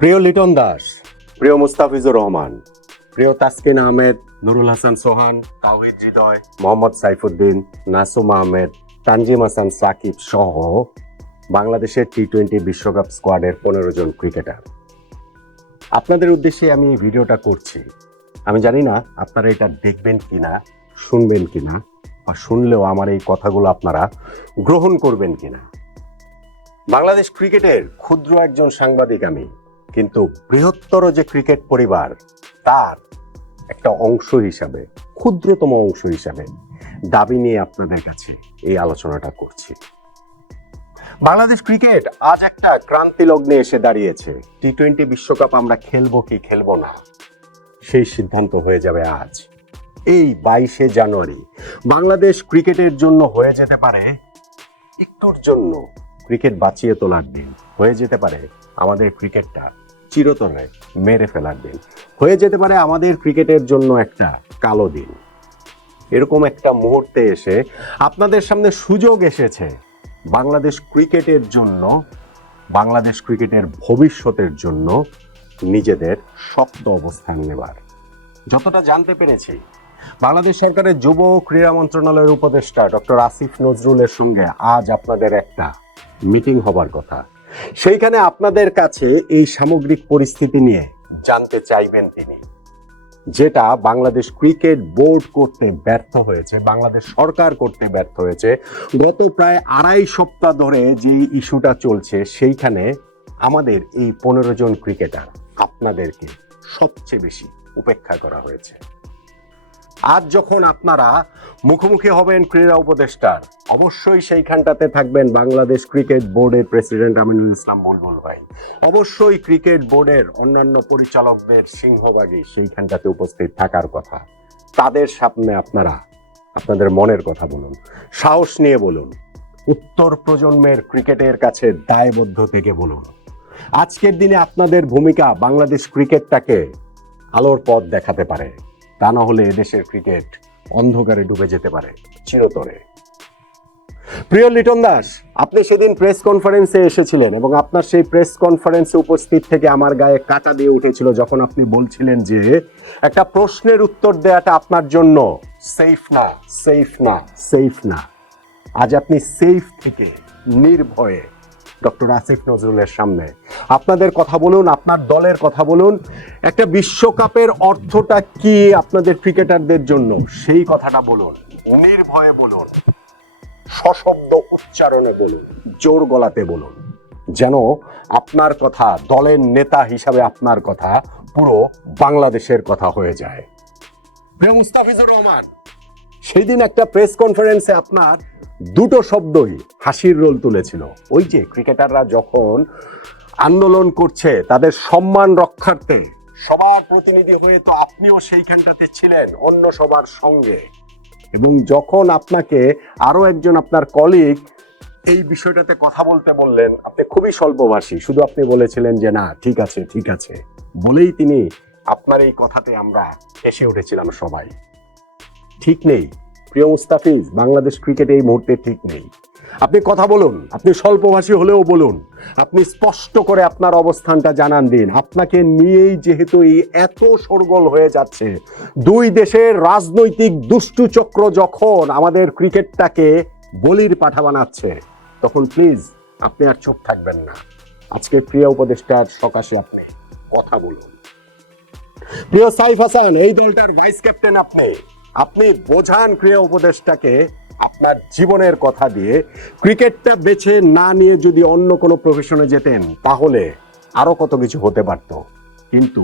প্রিয় লিটন দাস, প্রিয় মুস্তাফিজুর রহমান, প্রিয় তাসকিন আহমেদ, নুরুল হাসান সোহান, তাওহিদ হৃদয়, মোহাম্মদ সাইফুদ্দিন, নাসুম আহমেদ, তানজিম হাসান সাকিব সহ বাংলাদেশের টি-20 বিশ্বকাপ স্কোয়াডের 15 জন ক্রিকেটার, আপনাদের উদ্দেশ্যে আমি এই ভিডিওটা করছি। আমি জানি না আপনারা এটা দেখবেন কিনা, শুনবেন কিনা, বা শুনলেও আমার এই কথাগুলো আপনারা গ্রহণ করবেন কিনা। বাংলাদেশ ক্রিকেটের ক্ষুদ্র একজন সাংবাদিক আমি, কিন্তু বৃহত্তর যে ক্রিকেট পরিবার তার একটা অংশ হিসাবে, ক্ষুদ্রতম অংশ হিসাবে দাবি নিয়ে আপনাদের কাছে এই আলোচনাটা করছি। বাংলাদেশ ক্রিকেট আজ একটা ক্রান্তি লগ্নে এসে দাঁড়িয়েছে। টি-20 বিশ্বকাপ আমরা খেলবো কি খেলবো না, সেই সিদ্ধান্ত হয়ে যাবে আজ। এই 22শে জানুয়ারি বাংলাদেশ ক্রিকেটের জন্য হয়ে যেতে পারে একটুর জন্য ক্রিকেট বাঁচিয়ে তোলার দিন, হয়ে যেতে পারে আমাদের ক্রিকেটটা চিরতরে মেরে ফেলার দিন, হয়ে যেতে পারে আমাদের ক্রিকেটের জন্য একটা কালো দিন। এরকম একটা মুহূর্তে এসে আপনাদের সামনে সুযোগ এসেছে বাংলাদেশ ক্রিকেটের জন্য, বাংলাদেশ ক্রিকেটের ভবিষ্যতের জন্য নিজেদের শক্ত অবস্থান নেবার। যতটা জানতে পেরেছি, বাংলাদেশ সরকারের যুব ক্রীড়া মন্ত্রণালয়ের উপদেষ্টা ডক্টর আসিফ নজরুলের সঙ্গে আজ আপনাদের একটা মিটিং হবার কথা। সেইখানে আপনাদের কাছে এই সামগ্রিক পরিস্থিতি নিয়ে জানতে চাইবেন তিনি, যেটা বাংলাদেশ ক্রিকেট বোর্ড করতে ব্যর্থ হয়েছে, বাংলাদেশ সরকার করতে ব্যর্থ হয়েছে। গত প্রায় 2.5 সপ্তাহ ধরে যে ইস্যুটা চলছে, সেইখানে আমাদের এই 15 জন ক্রিকেটার আপনাদেরকে সবচেয়ে বেশি উপেক্ষা করা হয়েছে। আজ যখন আপনারা মুখোমুখি হবেন ক্রীড়া উপদেষ্টার, অবশ্যই সেইখানটাতে থাকবেন বাংলাদেশ ক্রিকেট বোর্ডের প্রেসিডেন্ট আমিনুল ইসলাম বুলবুল ভাই, অবশ্যই ক্রিকেট বোর্ডের অন্যান্য পরিচালকদের সিংহভাগই সেইখানটাতে উপস্থিত থাকার কথা। তাদের সামনে আপনারা আপনাদের মনের কথা বলুন, সাহস নিয়ে বলুন, উত্তর প্রজন্মের ক্রিকেটের কাছে দায়বদ্ধ থেকে বলুন। আজকের দিনে আপনাদের ভূমিকা বাংলাদেশ ক্রিকেটটাকে আলোর পথ দেখাতে পারে, তা না হলে এদেশের ক্রিকেট অন্ধকারে ডুবে যেতে পারে চিরতরে। প্রিয় লিটন দাস, আপনি সেদিন প্রেস কনফারেন্সে এসেছিলেন এবং আপনার সেই প্রেস কনফারেন্সে উপস্থিত থেকে আমার গায়ে কাঁটা দিয়ে উঠেছিল যখন আপনি বলছিলেন যে একটা প্রশ্নের উত্তর দেওয়াটা আপনার জন্য সেফ না, সেফ না, সেফ না। আজ আপনি সেফ থেকে নির্ভয়ে ডক্টর আসিফ নজরুলের সামনে আপনাদের কথা বলুন, আপনার দলের কথা বলুন, একটা বিশ্বকাপের অর্থটা কি আপনাদের ক্রিকেটারদের জন্য সেই কথাটা বলুন, নির্ভয়ে বলুন, সশব্দ উচ্চারণে বলুন, জোর গলাতে বলুন, যেন আপনার কথা, দলের নেতা হিসাবে আপনার কথা পুরো বাংলাদেশের কথা হয়ে যায়। প্রিয় মুস্তাফিজুর রহমান, সেই দিন একটা প্রেস কনফারেন্সে আপনার দুটো শব্দই হাসির রোল তুলেছিল। ওই যে ক্রিকেটাররা যখন আন্দোলন করছে তাদের সম্মান রক্ষার্থে, সবার প্রতিনিধি হয়ে তো আপনিও সেইখানটাতে ছিলেন অন্য সবার সঙ্গে, এবং যখন আপনাকে আরো একজন আপনার কলিগ এই বিষয়টাতে কথা বলতে বললেন, আপনি খুবই স্বল্পভাষী, শুধু আপনি বলেছিলেন যে না ঠিক আছে ঠিক আছে, বলেই তিনি আপনার এই কথাতে আমরা এসে উঠেছিলাম সবাই। ঠিক নেই প্রিয় মুস্তাফিজ, বাংলাদেশ ক্রিকেট এই মুহূর্তে ঠিক নেই। আপনি কথা বলুন, আপনি স্বল্পভাষী হলেও বলুন, আপনি স্পষ্ট করে আপনার অবস্থানটা জানান দিন। আপনাকে নিয়েই যেহেতু এই এত শোরগোল হয়ে যাচ্ছে, দুই দেশের রাজনৈতিক দুষ্টু চক্র যখন আমাদের ক্রিকেটটাকে বলির পাঠা বানাচ্ছে, তখন প্লিজ আপনি আর চুপ থাকবেন না। আজকে ক্রীড়া উপদেষ্টার সকাশে আপনি কথা বলুন। প্রিয় সাইফ হাসান, এই দলটার ভাইস ক্যাপ্টেন আপনি বোঝান ক্রীড়া উপদেষ্টাকে আপনার জীবনের কথা দিয়ে, ক্রিকেটটা বেছে না নিয়ে যদি অন্য কোনো প্রফেশনে যেতেন তাহলে আরো কত কিছু হতে পারত, কিন্তু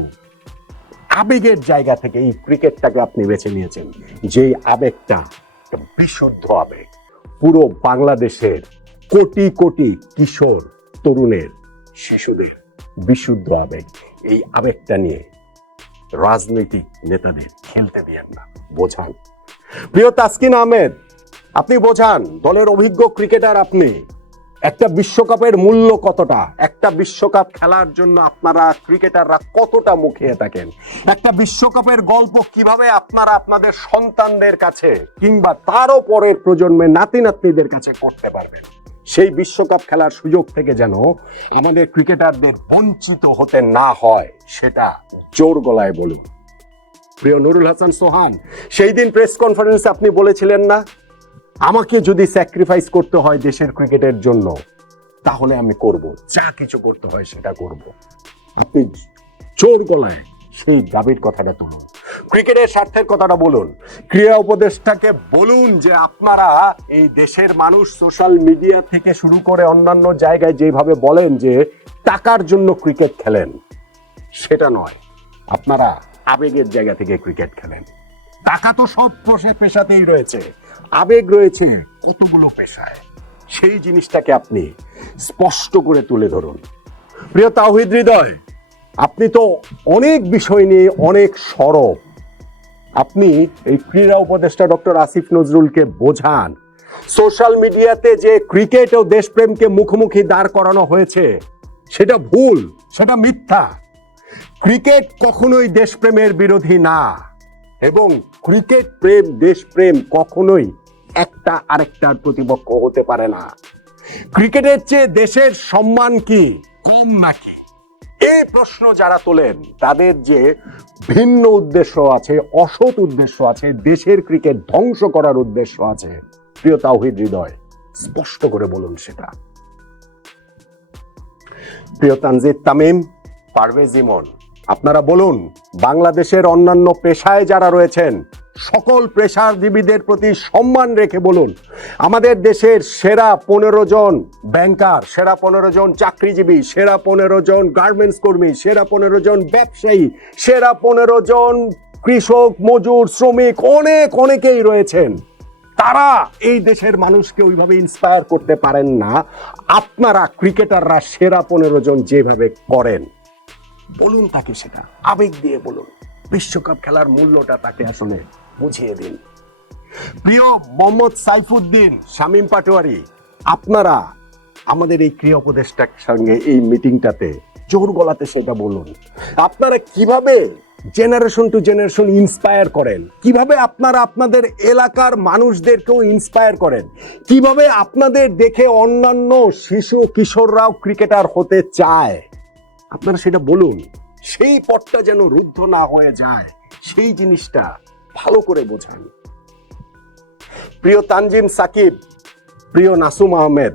আবেগের জায়গা থেকে এই ক্রিকেটটাকে আপনি বেছে নিয়েছেন, যেই আবেগটা বিশুদ্ধ আবেগ, পুরো বাংলাদেশের কোটি কোটি কিশোর তরুণের, শিশুদের বিশুদ্ধ আবেগ। এই আবেগটা নিয়ে রাজনৈতিক নেতাদের খেলতে দিয়েন না, বোঝান। প্রিয় তাসকিন আহমেদ, আপনি বোঝান, দলের অভিজ্ঞ ক্রিকেটার আপনি, একটা বিশ্বকাপের মূল্য কতটা, একটা বিশ্বকাপ খেলার জন্য আপনারা ক্রিকেটাররা কতটা মুখিয়ে থাকেন, একটা বিশ্বকাপের গল্প কিভাবে আপনারা আপনাদের সন্তানদের কাছে কিংবা তারও পরের প্রজন্মের নাতি নাতনিদের কাছে করতে পারবেন, সেই বিশ্বকাপ খেলার সুযোগ থেকে যেন আমাদের ক্রিকেটারদের বঞ্চিত হতে না হয়, সেটা জোর গলায় বলুন। প্রিয় নুরুল হাসান সোহান, সেই দিন প্রেস কনফারেন্সে আপনি বলেছিলেন না, আমাকে যদি স্যাক্রিফাইস করতে হয় দেশের ক্রিকেটের জন্য, তাহলে আমি করব, যা কিছু করতে হয় সেটা করব। আপনি জোর গলায় সেই দাবির কথাটা তুলুন, ক্রিকেটের স্বার্থের কথাটা বলুন, ক্রীড়া উপদেষ্টাকে বলুন যে আপনারা এই দেশের মানুষ সোশ্যাল মিডিয়া থেকে শুরু করে অন্যান্য জায়গায় যেভাবে বলেন যে টাকার জন্য ক্রিকেট খেলেন, সেটা নয়, আপনারা আবেগের জায়গা থেকে ক্রিকেট খেলেন। টাকা তো সব পেশাতেই রয়েছে, আবেগ রয়েছে কতগুলো পেশায়, সেই জিনিসটাকে আপনি স্পষ্ট করে তুলে ধরুন। প্রিয় তাওহিদ হৃদয়, আপনি তো অনেক বিষয় নিয়ে অনেক সরব, আপনি এই ক্রীড়া উপদেষ্টা ডক্টর আসিফ নজরুলকে বোঝান সোশ্যাল মিডিয়াতে যে ক্রিকেট ও দেশপ্রেমকে মুখোমুখি দাঁড় করানো হয়েছে সেটা ভুল, সেটা মিথ্যা। ক্রিকেট কখনোই দেশপ্রেমের বিরোধী না, এবং ক্রিকেট প্রেম দেশপ্রেম কখনোই একটা আরেকটার প্রতিপক্ষ হতে পারে না। ক্রিকেটের চেয়ে দেশের সম্মান কি কম নাকি, এই প্রশ্ন যারা তোলেন তাদের যে ভিন্ন উদ্দেশ্য আছে, অসৎ উদ্দেশ্য আছে, দেশের ক্রিকেট ধ্বংস করার উদ্দেশ্য আছে, প্রিয় তাওহিদ হৃদয় স্পষ্ট করে বলুন সেটা। প্রিয় তানজিদ তামিম, পারভেজ ইমন, আপনারা বলুন বাংলাদেশের অন্যান্য পেশায় যারা রয়েছেন সকল পেশাজীবীদের প্রতি সম্মান রেখে বলুন আমাদের দেশের সেরা 15 জন ব্যাংকার, সেরা 15 জন চাকরিজীবী, সেরা 15 জন গার্মেন্টস কর্মী, সেরা 15 জন ব্যবসায়ী, সেরা 15 জন কৃষক, মজুর, শ্রমিক, অনেকেই রয়েছেন, তারা এই দেশের মানুষকে ওইভাবে ইন্সপায়ার করতে পারেন না আপনারা ক্রিকেটাররা সেরা 15 জন যেভাবে করেন। বলুন তাকে, সেটা আবেগ দিয়ে বলুন, বিশ্বকাপ খেলার মূল্যটা তাকে আসলে বুঝিয়ে দিন। প্রিয় মোহাম্মদ সাইফুদ্দিন, শামীম পাটোয়ারি, আপনারা আমাদের এই ক্রীড়া উপদেষ্টার সঙ্গে এই মিটিংটাতে জোর গলাতে সেটা বলুন, আপনারা কিভাবে জেনারেশন টু জেনারেশন ইন্সপায়ার করেন, কিভাবে আপনারা আপনাদের এলাকার মানুষদেরকেও ইন্সপায়ার করেন, কিভাবে আপনাদের দেখে অন্যান্য শিশু কিশোররাও ক্রিকেটার হতে চায়, আপনারা সেটা বলুন। সেই পথটা যেন রুদ্ধ না হয়ে যায়, সেই জিনিসটা ভালো করে বোঝান। প্রিয় তানজিম সাকিব, প্রিয় নাসুম আহমেদ,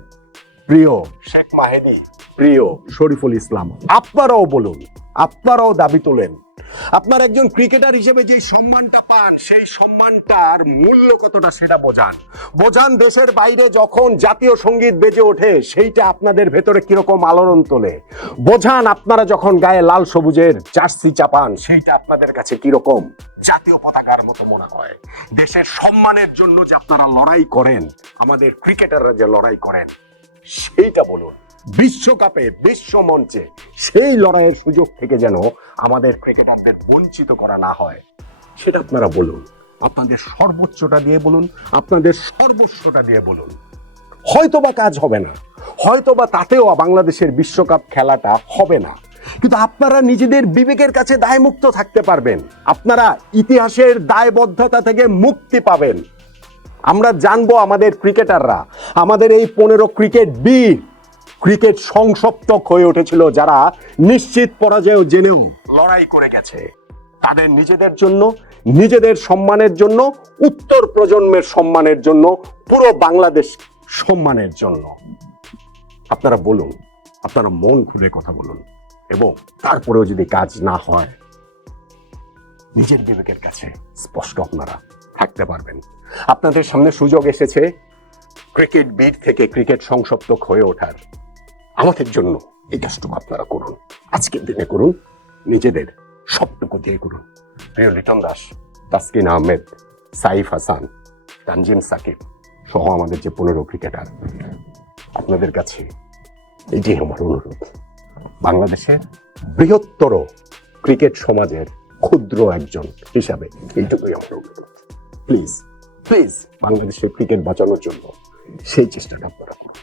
প্রিয় শেখ মাহেদি, প্রিয় শরীফুল ইসলাম, আপনারাও বলুন, আপনারাও দাবি তোলেন, আপনার একজন ক্রিকেটার হিসেবে যে সম্মানটা পান সেই সম্মানটার মূল্য কতটা সেটা বোঝান। দেশের বাইরে যখন জাতীয় সঙ্গীত বেজে ওঠে সেইটা আপনাদের ভেতরে কিরকম আলোড়ন তোলে, বোঝান আপনারা যখন গায়ে লাল সবুজের জার্সি চাপান সেইটা আপনাদের কাছে কিরকম জাতীয় পতাকার মতো মনে হয়। দেশের সম্মানের জন্য যে আপনারা লড়াই করেন, আমাদের ক্রিকেটাররা যে লড়াই করেন সেইটা বলুন। বিশ্বকাপে, বিশ্ব মঞ্চে সেই লড়াইয়ের সুযোগ থেকে যেন আমাদের ক্রিকেটারদের বঞ্চিত করা না হয় সেটা আপনারা বলুন। আপনাদের সর্বোচ্চটা দিয়ে বলুন, আপনাদের সর্বস্বটা দিয়ে বলুন। হয়তোবা কাজ হবে না, হয়তোবা তাতেও বাংলাদেশের বিশ্বকাপ খেলাটা হবে না, কিন্তু আপনারা নিজেদের বিবেকের কাছে দায়মুক্ত থাকতে পারবেন, আপনারা ইতিহাসের দায়বদ্ধতা থেকে মুক্তি পাবেন। আমরা জানবো আমাদের ক্রিকেটাররা, আমাদের এই 15 ক্রিকেট বীর ক্রিকেট সংসপ্তক হয়ে উঠেছিল, যারা নিশ্চিত পরাজয় জেনেও লড়াই করে গেছে তাদের নিজেদের জন্য, নিজেদের সম্মানের জন্য, উত্তর প্রজন্মের সম্মানের জন্য, পুরো বাংলাদেশ সম্মানের জন্য। আপনারা বলুন, আপনারা মন খুলে কথা বলুন, এবং তারপরেও যদি কাজ না হয় নিজের বিবেকের কাছে স্পষ্ট আপনারা থাকতে পারবেন। আপনাদের সামনে সুযোগ এসেছে ক্রিকেট বীর থেকে ক্রিকেট সংসপ্তক হয়ে ওঠার, আমাদের জন্য এই কাজটুকু আপনারা করুন, আজকের দিনে করুন, নিজেদের সবটুকু দিয়ে করুন। প্রিয় লিটন দাস, তাসকিন আহমেদ, সাইফ হাসান, তানজিম সাকিব সহ আমাদের যে 15 ক্রিকেটার, আপনাদের কাছে এটি আমার অনুরোধ, বাংলাদেশের বৃহত্তর ক্রিকেট সমাজের ক্ষুদ্র একজন হিসাবে এইটুকুই আমার অনুরোধ। প্লিজ প্লিজ বাংলাদেশের ক্রিকেট বাঁচানোর জন্য সেই চেষ্টাটা আপনারা করুন।